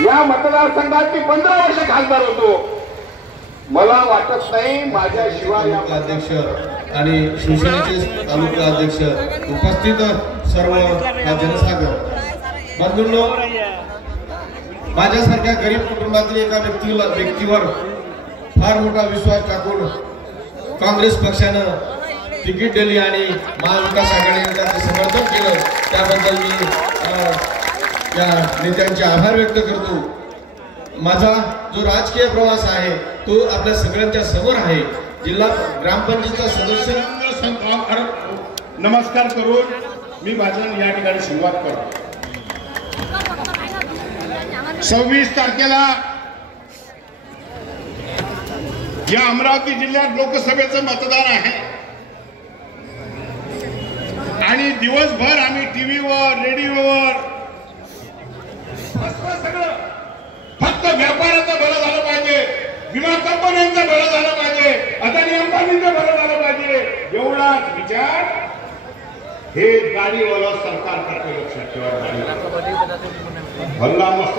या मतदारसंघात मी 15 वर्ष खासदार होतो. मला वाटत नाही माझ्याशिवाय या अध्यक्ष आणि शिवसेनेचे तालुका अध्यक्ष उपस्थित सर्व जनसागर बंधूंनो, माझ्यासारख्या गरीब कुटुंबातील एका व्यक्तीवर फार मोठा विश्वास टाकून काँग्रेस पक्षानं तिकीट दिली आणि महाविकास आघाडीने त्याचे समर्थन केलं. त्याबद्दल मी या नेत्यांचे आभार व्यक्त करतो. माझा जो राजकीय प्रवास आहे तो आपल्या सगळ्यांच्या समोर आहे. जिल्हा ग्रामपंचायतचा सदस्य नमस्कार करून मी भाषण या ठिकाणी सुरुवात करतो. 26 तारखेला या अमरावती जिल्ह्यात लोकसभेचं मतदान आहे आणि दिवसभर आम्ही टीव्हीवर रेडिओवर सगळं फक्त व्यापाराचं भलं झालं पाहिजे, विमा कंपन्यांचं भलं झालं पाहिजे, अदानी अंबानीचं भलं झालं पाहिजे एवढाच विचार हे गाडीवाला सरकार करते. लक्षात ठेवा, भल्ला मस्त